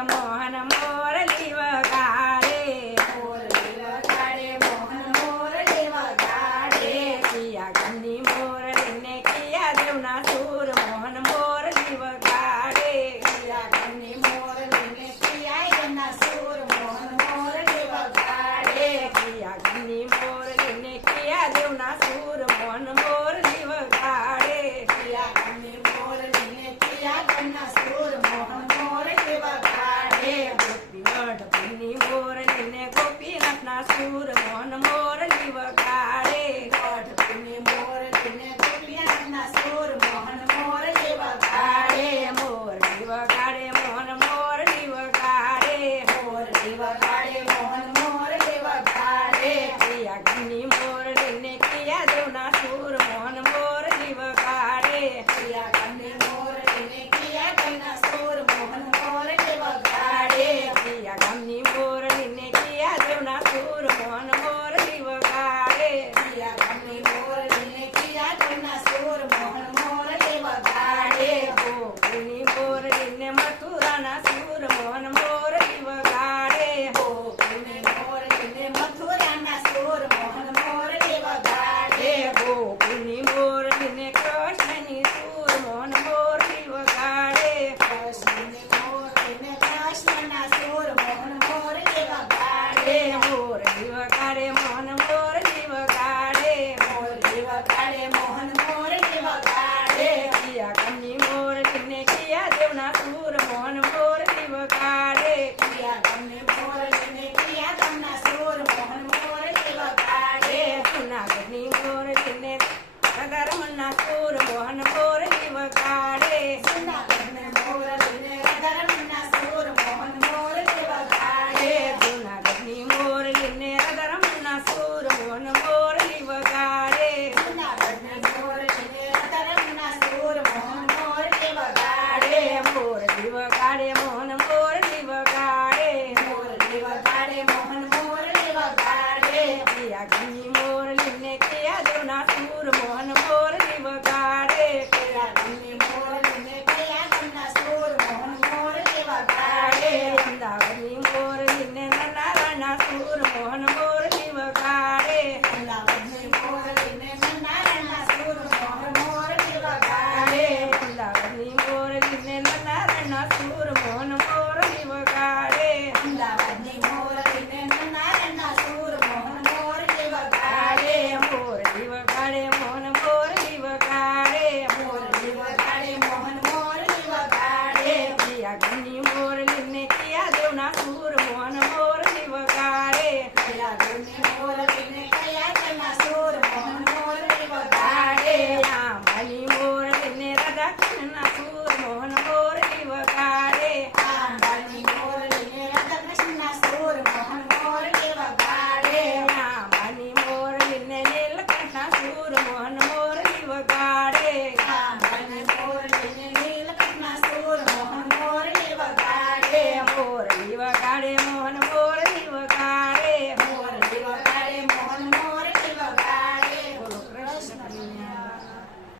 મોહન મોરલી વગાડે મોહન મોરલી વગાડે કિયા ગમની મોરલીને કિયા દેવના સૂર મોહન મોરલી વગાડે કિયા ગમની મોરલીને કિયા દેવના સૂર મોહન મોરલી વગાડે કિયા ગમની મોરલીને કિયા દેવના સૂર મોહન મોરલી વગાડે કિયા ગમની મોરલીને કિયા દેવના સૂર મોહન મોરલી વગાડે ગોપીની મોરલીને ગોપીનાથના સૂર મોહન મોરલી વગાડે ગોપીની મોરલીને ગોપીનાથના સૂર મોહન મોરલી વગાડે મોરલી વગાડે મોહન મોરલી વગાડે મોરલી વગાડે મોહન મોરલી વગાડે કિયા ગમની મોરલીને કિયા દેવના સૂર મોહન મોરલી વગાડે કિયા ગમની મોરલીને કિયા દેવના સૂર મોહન મોરલી વગાડે કિયા ગમની મોરલીને કિયા દેવના સૂર મોહન મોરલી વગાડે કિયા ગમની મોરલીને કિયા દેવના સૂર મોહન મોરલી વગાડે ગોપીની મોરલીને મથુરાના સૂર મોહન મોરલી વગાડે ગોપીની મોરલીને મથુરાના સૂર મોહન મોરલી વગાડે ગોપીની મોરલીને કૃષ્ણની સૂર મોહન મોરલી વગાડે કૃષ્ણની મોરલીને કૃષ્ણના સૂર મોહન મોરલી વગાડે મોરલી વગાડે મોહન મોરલી વગાડે મોરલી વગાડે મોહન મોરલી વગાડે કિયા ગમની મોરલીને કિયા દેવના સૂર મોહન મોરલી વગાડે કિયા ગમની મોરલીને કિયા દેવના સૂર મોહન મોરલી વગાડે જૂનાગઢની મોરલીને ધર્મના સૂર મોહન મોરલી વગાડે જૂનાગઢની મોરલીને ધર્મના સૂર મોહન મોરલી વગાડે જૂનાગઢની મોરલીને ધર્મના સૂર મોહન મોરલી વગાડે જૂનાગઢની મોરલીને ધર્મના સૂર મોહન મોરલી વગાડે મોરલી વગાડે મોહન મોરલી વગાડે મોરલી વગાડે મોહન મોરલી વગાડે કિયા ગમની મોરલીને કિયા દેવના સૂર મોહન મોરલી વગાડે કિયા ગમની મોરલીને કિયા દેવના સૂર મોહન મોરલી વગાડે અમદાવાદની મોરલીને નારાયણના સૂર મોહન મોરલી વગાડે અમદાવાદની મોરલીને નારાયણના સૂર મોહન મોરલી વગાડે અમદાવાદની મોરલીને નારાયણના સૂર મોહન મોરલી વગાડે અમદાવાદની મોરલીને નારાયણના સૂર મોહન મોરલી વગાડે મોરલી વગાડે મોહન મોરલી વગાડે મોરલી વગાડે મોહન મોરલી વગાડે કિયા ગમની મોરલીને કિયા દેવના સૂર મોહન મોરલી વગાડે કિયા ગમની